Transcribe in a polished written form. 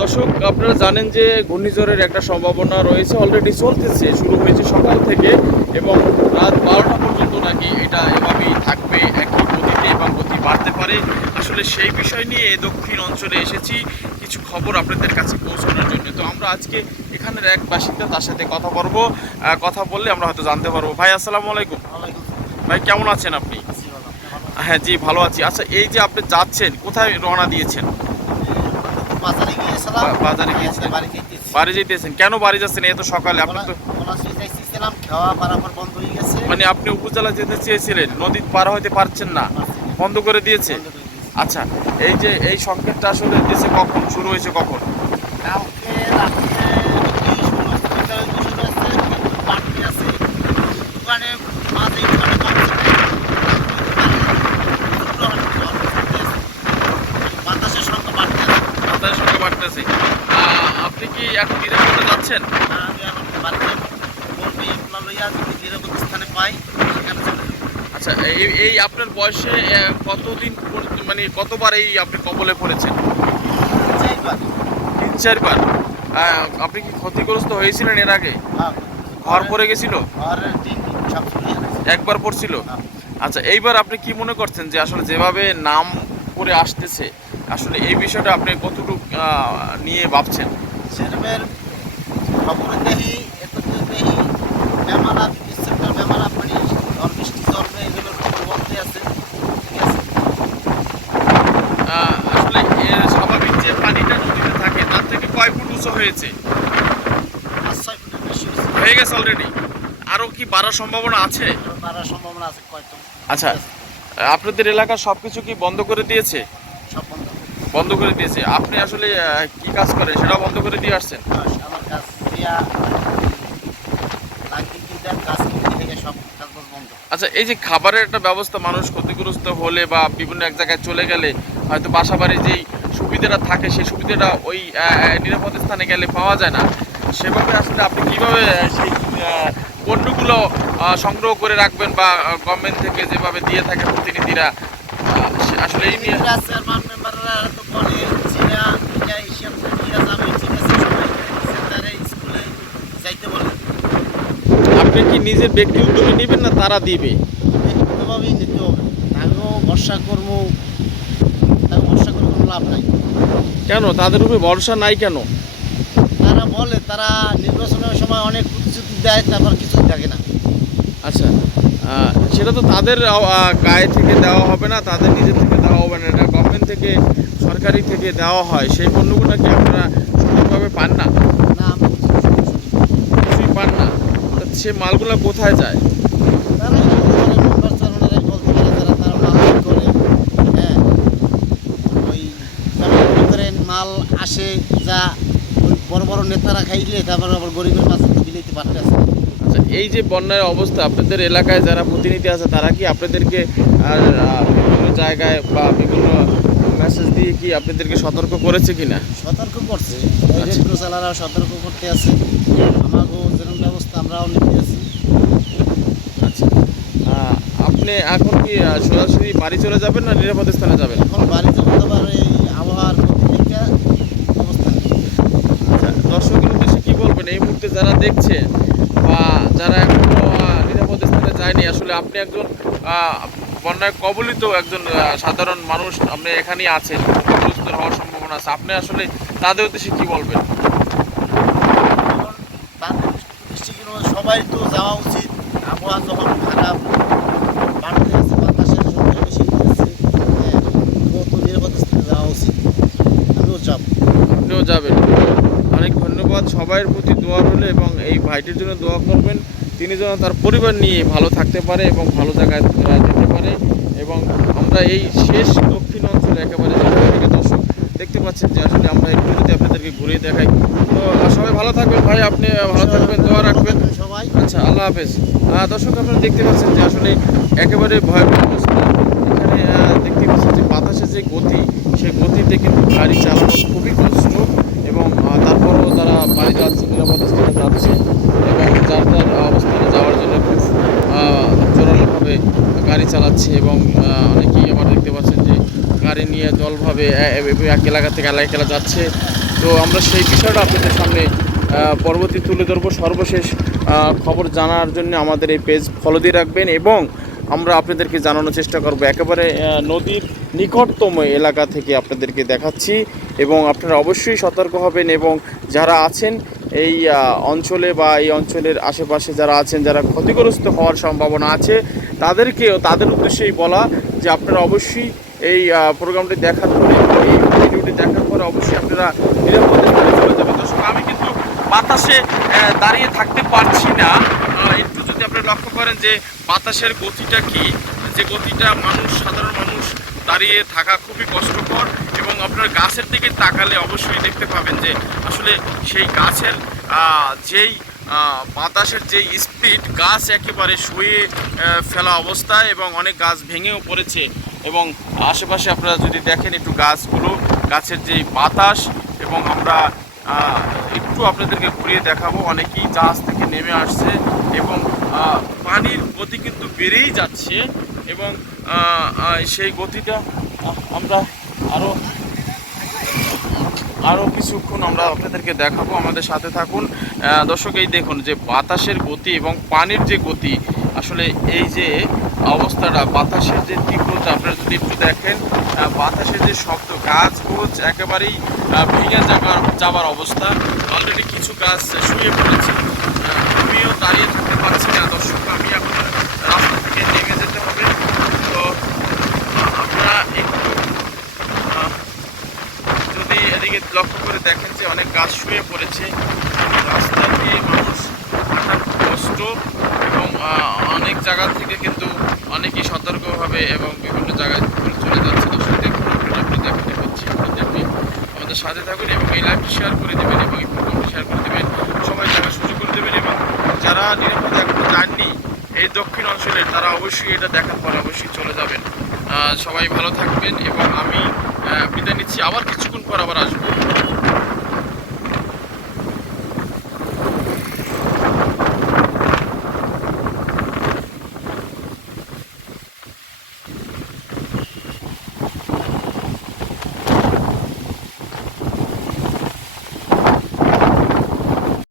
দর্শক, আপনারা জানেন যে ঘূর্ণিঝড়ের একটা সম্ভাবনা রয়েছে, অলরেডি চলতেছে, শুরু হয়েছে সকাল থেকে এবং রাত 12টা পর্যন্ত নাকি এটা এভাবেই থাকবে একই গতিতে এবং গতি বাড়তে পারে। আসলে সেই বিষয় নিয়ে দক্ষিণ অঞ্চলে এসেছি কিছু খবর আপনাদের কাছে পৌঁছানোর জন্য। তো আমরা আজকে এখানের এক বাসিন্দা, তার সাথে কথা বললে আমরা হয়তো জানতে পারবো। ভাই, আসসালামু আলাইকুম। ভাই, কেমন আছেন আপনি? হ্যাঁ জি, ভালো আছি। আচ্ছা, এই যে আপনি যাচ্ছেন, কোথায় রওনা দিয়েছেন? বাজারে গিয়েছিলেন, বাড়ি যেতেছেন। কেন বাড়ি যাচ্ছেন এত সকালে? আপনি তো মানে আপনি উপজেলা যেতে চেয়েছিলেন, নদী পার হইতে পারছেন না, বন্ধ করে দিয়েছে। আচ্ছা, এই যে এই সংকেতটা আসলে দিয়েছে কখন, শুরু হয়েছে কখন? বাতাসের সঙ্গে বাড়তেছে। আপনি কি এখন নিরাপদে যাচ্ছেন? আচ্ছা, এই আপনার বয়সে কতদিন মানে কতবার এই আপনি কবলে পড়েছেন? 3-4 বার। আপনি কি ক্ষতিগ্রস্ত হয়েছিলেন এর আগে? ঘর পড়ে গেছিল? একবার পড়ছিল? আচ্ছা, এইবার আপনি কি মনে করছেন যে আসলে যেভাবে নাম করে আসতেছে, আসলে এই বিষয়টা আপনি কতটুকু নিয়ে ভাবছেন? আসলে এর স্বাভাবিক যে পানিটা নদীতে থাকে তার থেকে কয় ফুট উঁচু হয়েছে? হয়ে গেছে অলরেডি? আরও কি বাড়ার সম্ভাবনা আছে? আচ্ছা, আপনাদের এলাকার সবকিছু কি বন্ধ করে দিয়েছে? বন্ধ করে দিয়েছে। আপনি আসলে কি কাজ করেন সেটাও বন্ধ করে দিয়ে আসছেন? আচ্ছা, এই যে খাবারের একটা ব্যবস্থা, মানুষ ক্ষতিগ্রস্ত হলে বা বিভিন্ন এক জায়গায় চলে গেলে হয়তো বাসাবাড়ির যেই সুবিধাটা থাকে সেই সুবিধাটা ওই নিরাপদ স্থানে গেলে পাওয়া যায় না। সেভাবে আসলে আপনি কীভাবে সেই পণ্যগুলো সংগ্রহ করে রাখবেন বা গভর্নমেন্ট থেকে যেভাবে দিয়ে থাকে প্রতিনিধিরা, আসলে এই নিয়ে আপনি কি নিজের ব্যক্তি উদ্যোগে নেবেন না তারা দিবে? লাভ নাই। কেন তাদের উপরে ভরসা নাই কেন? তারা বলে তারা নির্বাচনের সময় অনেক প্রতিশ্রুতি দেয়, তারপর কিছুই থাকে না। আচ্ছা, সেটা তো তাদের গায়ে থেকে দেওয়া হবে না, তাদের নিজের থেকে দেওয়া হবে না, এটা গভর্নমেন্ট থেকে, সরকারি থেকে দেওয়া হয়। সেই পণ্যগুলো কি আপনারা সঠিকভাবে পান না? না, আমরা কিছুই পান না। তা সে মালগুলো কোথায় যায়? তারা নির্বাচনের বলতে পারে তারা মাল করে। হ্যাঁ, ওই যেমন মনে করেন মাল আসে যা ওই বড় বড় নেতারা খাইলে তারপর আবার গরিবের মাঝে তো বিলাইতে পারতেছে। আচ্ছা, এই যে বন্যার অবস্থা, আপনাদের এলাকায় যারা প্রতিনিধি আছে তারা কি আপনাদেরকে বিভিন্ন জায়গায় বা বিভিন্ন মেসেজ দিয়ে কি আপনাদেরকে সতর্ক করেছে কিনা? সতর্ক করছে, রেড চালারাও সতর্ক করতে আছে, আমাকেও যেরকম ব্যবস্থা আমরাও নিতে আছি। আচ্ছা, আপনি এখন কি সরাসরি বাড়ি চলে যাবেন না নিরাপদ স্থানে যাবেন? এখন বাড়ি যাবো, আবার এই আবহাওয়ার প্রতিক্রিয়া অবস্থা নেই। আচ্ছা, দর্শকের উদ্দেশ্যে কি বলবেন এই মুহূর্তে যারা দেখছে বা যারা এখনো নিরাপদ স্থানে যায়নি? আসলে আপনি একজন বন্যায় কবলিত একজন সাধারণ মানুষ, আপনি এখানেই আছেন, ক্ষতিগ্রস্ত হওয়ার সম্ভাবনা আছে, আপনি আসলে তাদের উদ্দেশ্যে কি বলবেন? এখন তাদের দৃষ্টিকোণ সবাই তো যাওয়া উচিত। আবহাওয়া যখন খারাপ বাড়তে আছে, বাতাসের সংখ্যা বেশি হচ্ছে, তো নিরাপদ স্থানে যাওয়া উচিত। আমিও যাব। আপনিও যাবেন। অনেক ধন্যবাদ। সবাইয়ের প্রতি দোয়া রইল এবং এই ভাইটির জন্য দোয়া করবেন, তিনি যেন তার পরিবার নিয়ে ভালো থাকতে পারে এবং ভালো জায়গায় যেতে পারে। এবং আমরা এই শেষ দক্ষিণ অঞ্চলে একেবারে যেখান থেকে দর্শক দেখতে পাচ্ছেন যে আসলে আমরা একটু যদি আপনাদেরকে ঘুরিয়ে দেখাই। তো সবাই ভালো থাকবেন ভাই, আপনি ভালো থাকবেন, দোয়া রাখবেন সবাই। আচ্ছা, আল্লাহ হাফেজ। দর্শক, আপনারা দেখতে পাচ্ছেন যে আসলে একেবারে ভয়াবহ অবস্থা। এখানে দেখতে পাচ্ছেন যে বাতাসের যে গতি, সেই গতিতে কিন্তু গাড়ি চালানো খুবই কষ্ট এবং তারপরেও তারা বাড়ি যাচ্ছে, নিরাপদ স্থানে যাচ্ছে এবং যার যার অবস্থানে যাওয়ার জন্য খুব জোরালোভাবে গাড়ি চালাচ্ছে এবং অনেকেই আবার দেখতে পাচ্ছেন যে গাড়ি নিয়ে দলভাবে এক এলাকা থেকে আরেক এলাকা যাচ্ছে। তো আমরা সেই বিষয়টা আপনাদের সামনে পরবর্তী তুলে ধরবো। সর্বশেষ খবর জানার জন্য আমাদের এই পেজ ফলো দিয়ে রাখবেন, এবং আমরা আপনাদেরকে জানানোর চেষ্টা করব একেবারে নদীর নিকটতম এলাকা থেকে আপনাদেরকে দেখাচ্ছি, এবং আপনারা অবশ্যই সতর্ক হবেন। এবং যারা আছেন এই অঞ্চলে বা এই অঞ্চলের আশেপাশে যারা আছেন, যারা ক্ষতিগ্রস্ত হওয়ার সম্ভাবনা আছে, তাদের উদ্দেশ্যেই বলা যে আপনারা অবশ্যই এই প্রোগ্রামটি দেখার পরে, এই ভিডিওটি দেখার পরে অবশ্যই আপনারা নিরাপদে চলে যাবেন। দর্শক, আমি কিন্তু বাতাসে দাঁড়িয়ে থাকতে পারছি না। একটু যদি আপনি লক্ষ্য করেন যে বাতাসের গতিটা কি, যে গতিটা সাধারণ মানুষ দাঁড়িয়ে থাকা খুবই কষ্টকর। এবং আপনার গাছের দিকে তাকালে অবশ্যই দেখতে পাবেন যে আসলে সেই গাছের যেই বাতাসের যেই স্পিড, গাছ একেবারে শুয়ে ফেলা অবস্থায়, এবং অনেক গাছ ভেঙেও পড়েছে। এবং আশেপাশে আপনারা যদি দেখেন একটু গাছের যেই বাতাস, এবং আমরা একটু আপনাদেরকে ঘুরিয়ে দেখাবো, অনেকেই জাহাজ থেকে নেমে আসছে, এবং পানির গতি কিন্তু বেড়েই যাচ্ছে। এবং সেই গতিটা আমরা আরও কিছুক্ষণ আমরা আপনাদেরকে দেখাবো, আমাদের সাথে থাকুন। দর্শক, এই দেখুন যে বাতাসের গতি এবং পানির যে গতি, আসলে এই যে অবস্থাটা, বাতাসের যে তীব্রতা, আপনারা যদি একটু দেখেন, বাতাসের যে শব্দ, গাছগুলো একেবারেই ভেঙে যাবার অবস্থা। অলরেডি কিছু গাছ শুয়ে পড়েছে। আমিও দাঁড়িয়ে থাকতে পারছি না দর্শক, আমি এখন রাস্তা থেকে নেমে যেতে হবে। তো আপনারা একটু যদি এদিকে লক্ষ্য করে দেখেন যে অনেক গাছ শুয়ে পড়েছে, রাস্তা দিয়ে মানুষ হাঁটার কষ্ট, এবং অনেক জায়গা থেকে কিন্তু অনেকেই সতর্কভাবে এবং বিভিন্ন জায়গায় চলে যাচ্ছে। দর্শক, দেখুন, আপনি দেখাতে পাচ্ছি আপনাদেরকে। আমাদের সাথে থাকুন এবং এই লাইভটি শেয়ার করে দেবেন, এবং এই প্রোগ্রামটি শেয়ার করে দেবেন, সবাই দেখার সুযোগ করে দেবেন। এবং যারা নিরাপদে এখনো যাননি এই দক্ষিণ অঞ্চলে, তারা অবশ্যই এটা দেখার পর অবশ্যই চলে যাবেন। সবাই ভালো থাকবেন, এবং আমি বিদায় নিচ্ছি। আবার কিছুক্ষণ পর আবার আসবো।